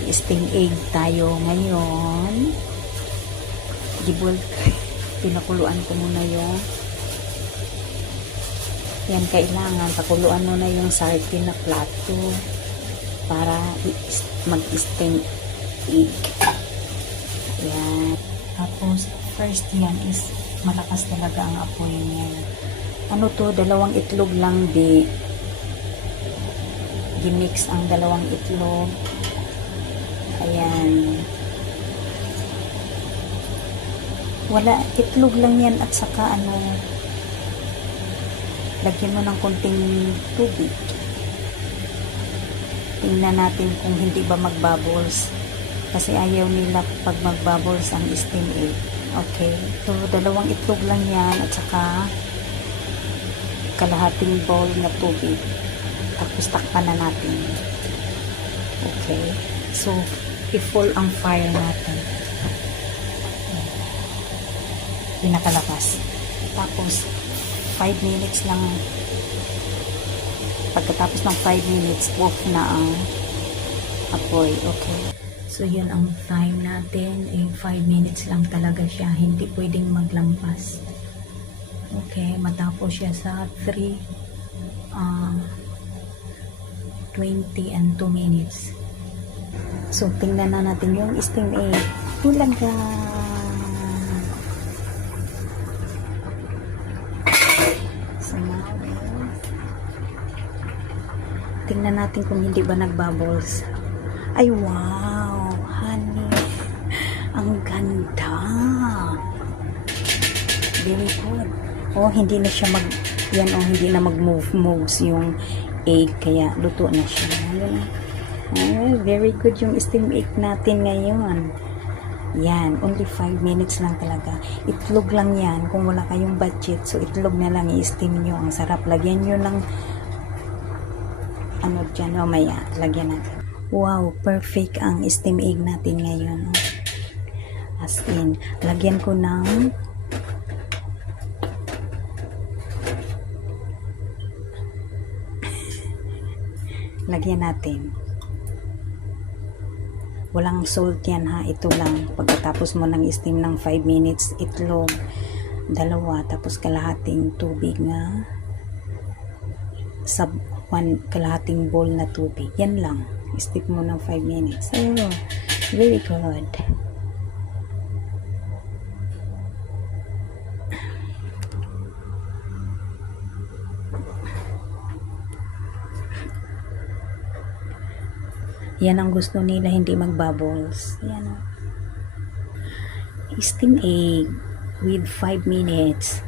mag-steam egg tayo ngayon. Gibol, pinakuluan ko muna yung yan, kailangan pakuluan mo na yung sardine na plato para mag-steam egg. Yan. Tapos first yan is malakas talaga ang apoy niya. Ano to, 2 itlog lang di. Gimix ang 2 itlog. Ayan. Wala, itlog lang yan at saka ano, lagyan mo ng konting tubig. Tingnan natin kung hindi ba magbubbles. Kasi ayaw nila pag magbubbles ang steam egg. Okay. So, 2 itlog lang yan at saka kalahating bowl na tubig. Tapos takpan na natin. Okay. So, i-full ang fire natin. Pinakalakas. Tapos, 5 minutes lang. Pagkatapos ng 5 minutes, off na ang apoy. Okay. So, yun ang time natin. 5 minutes lang talaga siya. Hindi pwedeng maglampas. Okay. Matapos siya sa 20 and 2 minutes. So, tingnan na natin yung steam egg. Tulaga! So, now, tingnan natin kung hindi ba nagbubbles. Ay, wow! Honey! Ang ganda! Very good. Oh, hindi na siya hindi na mag-moves yung egg, kaya luto na siya. Very good yung steam egg natin ngayon. Yan, only 5 minutes lang talaga. Itlog lang yan, kung wala kayong budget, so itlog na lang i-steam nyo. Ang sarap. Lagyan nyo ng ano dyan, mamaya, lagyan natin. Wow, perfect ang steam egg natin ngayon. As in, lagyan ko ng lagyan natin. Walang salt yan ha, ito lang. Pagkatapos mo ng steam ng 5 minutes, itlog, 2, tapos kalahating tubig na sa 1 kalahating bowl na tubig. Yan lang. Steam mo ng 5 minutes. Oh, very good. Yan ang gusto nila, hindi magbubbles. Yan. Steam egg with 5 minutes.